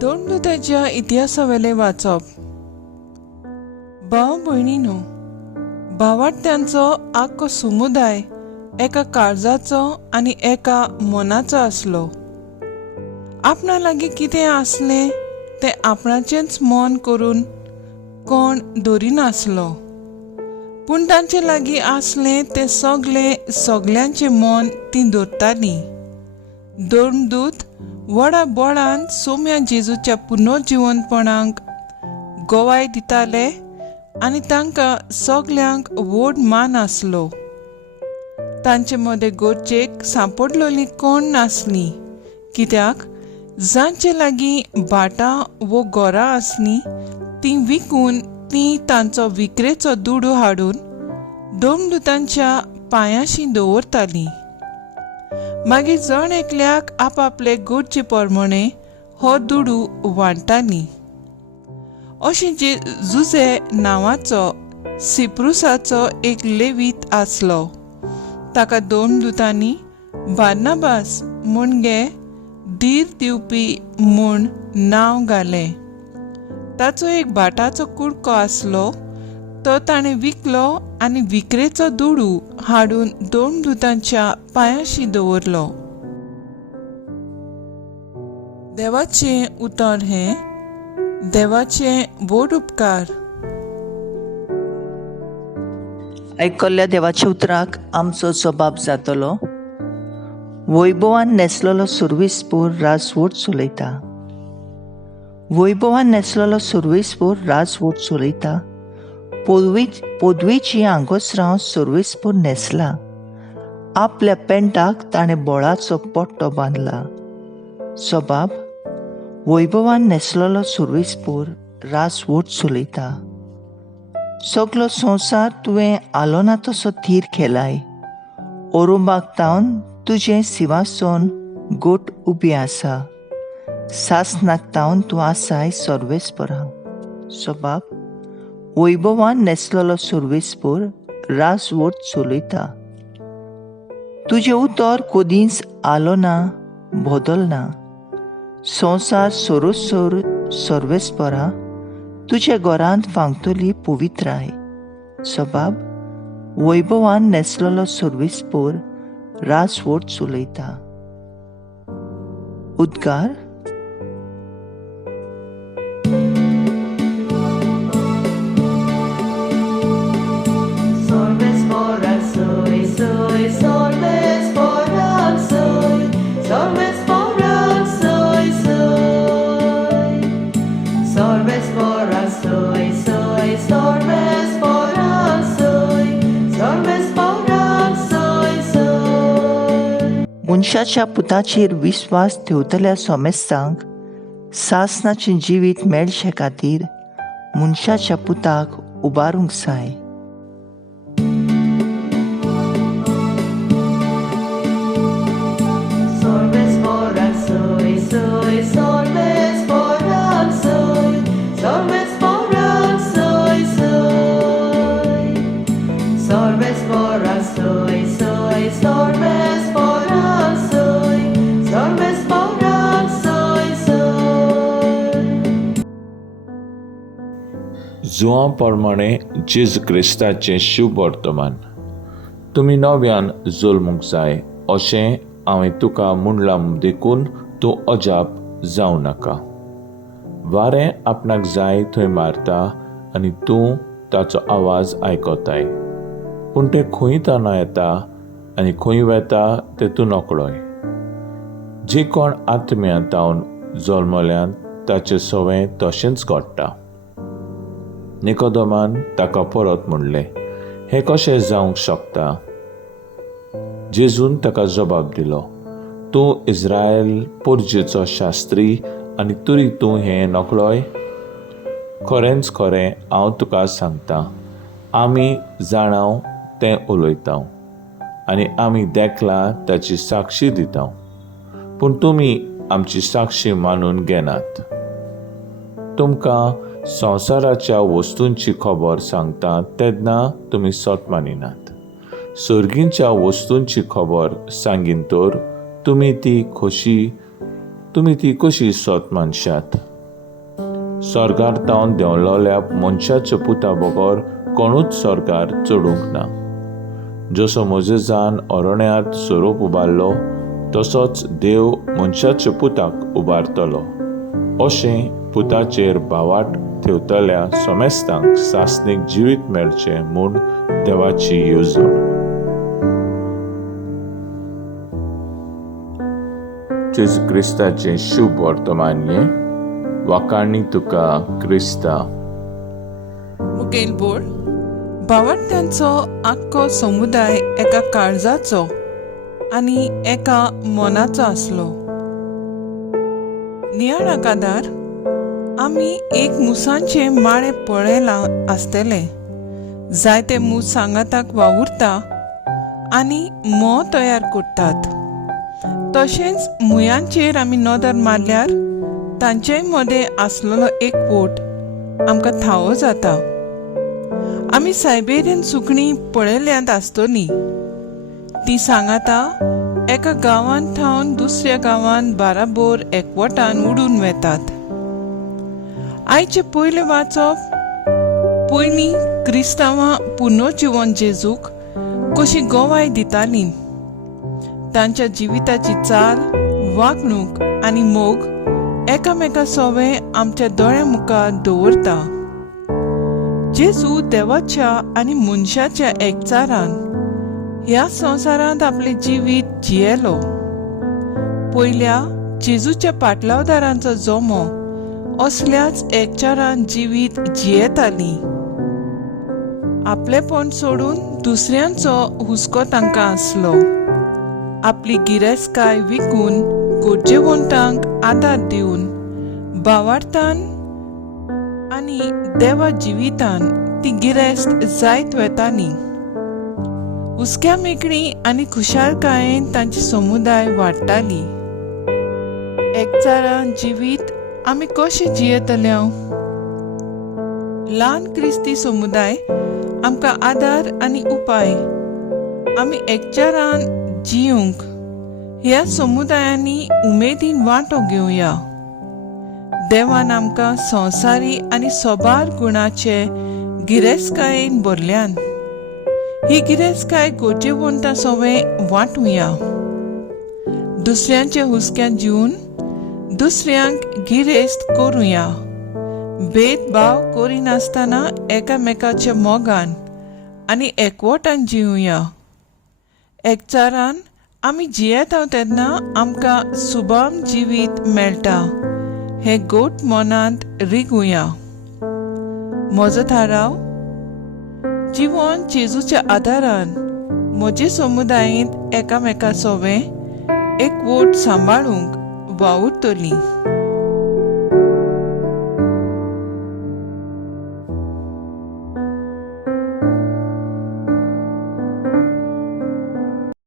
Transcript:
दोन दुताच्या इतिहासावेले वाचप. भाव भयणीनो, भावार्थ्यांचो आख्खो समुदाय एका काळजाचो आनी एका मनाचो आसलो. आपणा लागीं कितें आसलें तें आपणाचेंच मन करून कोण दवरिनासलो, पूण तांचे लागीं आसलें तें सगल्यांचें मन तीं दवरतालीं. दोन दूत व्हडा बोळान सोम्या जेजूच्या पुनर्जिवनपणाक गोवाय दिताले आनी तांकां सगल्यांक व्हड मान आसलो. तांचे मदें गोरचेक सांपडलोली कोण नासली, कित्याक जांचे लागीं भाटां वो घरां आसलीं तीं विकून तीं तांचो विक्रेचो दुडू हाडून दोन दुतांच्या पांयाशी दवरतालीं. मागीर जण एकल्याक आपआपले गरजे प्रमाणे हो दुडू वांटतालीं. अशें जुजे नांवाचो सिप्रुसाचो एक लेवीत आसलो. ताका दोन दुतांनी बार्नाबास म्हणगे धीर दिवपी म्हूण नांव घालें. ताचो एक भाटाचो कुडको आसलो, तो ताणें विकलो आनी विक्रेचो दुडू हाडून दोन दुतांच्या पांयाशी दवरलो. देवाचें उतर हें. देवाचे व्हड उपकार. आयकल्ल्या देवाच्या उतराक आमचो जबाब जातलो. वैभवान नेसलेलो सुरवीसपूर राजवट चलयता. वैभवान नेसलेलो सुरवीसपूर राजवट चलयता. पदवेची आंगोसरांव सुरवीसपूर नेसला. आपल्या पेंटाक ताणें बोळाचो पट्टो बांदला. जबाब. वैभवान नेसलेलो सुरवीसपूर राजवट चलयता. सगलो संवसार तुवें आलोना तसो थीर केलाय. ओरुंबाक तावन तुजें सिंहासन गोट उबी आसा. सासनाक तावन तूं आसाय सर्वेस्परा. जबाब. वैभवान नेसलेलो सुरवीसपूर राजवट चलयता. तुजें उतर कोदींच आलोना बदलना. संवसार सोरोसोर सर्वेस्परा तुज्या घरांत फांगतली पवित्राय. जबाब. वैभवान नेसलेलो सुरवीसपूर राजवट चलयता. उद्गार. मनशाच्या पुताचेर विस्वास ठेवतल्या सोमेस्तांक सासनाचें जिवीत मेळचे खातीर मनशाच्या पुताक उबारूंक जाय. जुआ प्रमाणे जेजू क्रिस्ताचें शुभ वर्तमान. तुमी नव्यान जल्मूंक जाय अशें हांवें तुका म्हणलां देखून तूं अजाप जावं नाका. वारें आपणाक जाय थंय मारता आनी तूं ताचो आवाज आयकताय, पूण तें खंय ताना येता आनी खंय वता तें तूं नकळोय. जे कोण आत्म्या तावन जल्मल्यान ताचें सवें तशेंच घडटा. निकोदेमान ताका परत म्हणलें, हें कशें जावंक शकता? जेजून ताका जबाब दिलो, तूं इस्रायल पोरजेचो शास्त्री आनी तरी तूं हें नकळोय? खरेंच खरें हांव तुका सांगतां, आमी जाणाव तें उलयतां आनी आमी देखलां ताची साक्षी दिता, पूण तुमी आमची साक्षी मानून घेनात. तुमकां संवसाराच्या वस्तूंची खबर सांगता तेन्ना तुमी सत मानिनात. सर्गींच्या वस्तूंची खबर सांगीन तर तुमी ती कशी सत मानशात. स्वर्गार तावन देंवलोल्या मनशाच्या पुता बगर कोणूच स्वर्गार चडूंक ना. जसो मोजेजान अरण्यांत सोरोप उबारलो तसोच देव मनशाच्या पुताक उबारतलो. अशें पुताचेर भावाट ठेवतल्या सोमेस्तांक सासणीक जिवीत मेळचें म्हूण देवाची येवजण. जेजू क्रिस्ताचें शुभ वर्तमान्ये. वाकाणी तुका क्रिस्ता. मुखेल बोर्ड. भावार्थ्यांचो आख्खो समुदाय एका काळजाचो आनी एका मनाचो आसलो. नियाळ आकादार आमी एक मुसांचे माळे पळयला आसतले. जायते मूस सांगाताक वावुरता आनी मों तयार करतात. तशेंच मुयांचेर आमी नदर मारल्यार तांचेय मदें आसलेलो एक फोट आमकां थावो जाता. आमी सायबेरियन सुकणीं पळयल्यांत आसतलीं. तीं सांगाता एका गांवांत थावन दुसऱ्या गांवांत बाराबोर एकवटान उडून वेतात. आयचे पयले वाचप पयलीं क्रिस्तांवां पुनर्जिवन जेजूक कशी गोवाय दितालीं. तांच्या जिविताची चाल, वागणूक आनी मोग एकामेका सोबें आमच्या दोळ्या मुखार दवरता. जेजू देवाच्या आनी मनशाच्या एकचारान ह्या संवसारांत आपले जिवीत जियेलो. पयल्या जेजूच्या पाटलावदारांचो जोमो असल्याच एकचारान जिवीत जियेतालीं. आपलेपण सोडून दुसऱ्यांचो हुस्को तांकां आसलो. आपली गिरेस्तकाय विकून गरजेवंतांक आदार दिवन भावार्थान आनी देवा जिवितान ती गिरेस्त जायत वेतालीं. हुस्क्या मेकळी आनी खुशालकायेन तांची समुदाय वाडटाली. एकचारान जिवीत आमी कशें जियेतले? ल्हान क्रिस्ती समुदाय आमकां आदार आनी उपाय. आमी एकचारान जियूंक ह्या समुदायांनी उमेदीन वांटो घेवया. देवान आमकां संवसारी आनी सोबार गुणाचे गिरेस्तकायेन भरल्यान. ही गिरेस्तकाय गरजेवंतां सोबें वांटुया. दुसऱ्यांच्या हुस्क्यान जिवन दुसऱ्यांक गिरेस्त करुया. भेदभाव करिनासतना एकामेकाच्या मोगान आनी एकवटान जिवया. एकचारान आमी जियेता तेन्ना आमकां सुबाम जिवीत मेळटा हे गोट मनांत रिगुया. म्हजो थाराव. जिवन जेजूच्या आदारान म्हजे समुदायांत एकामेका सोबें एकवट सांबाळूंक वावुरतलीं.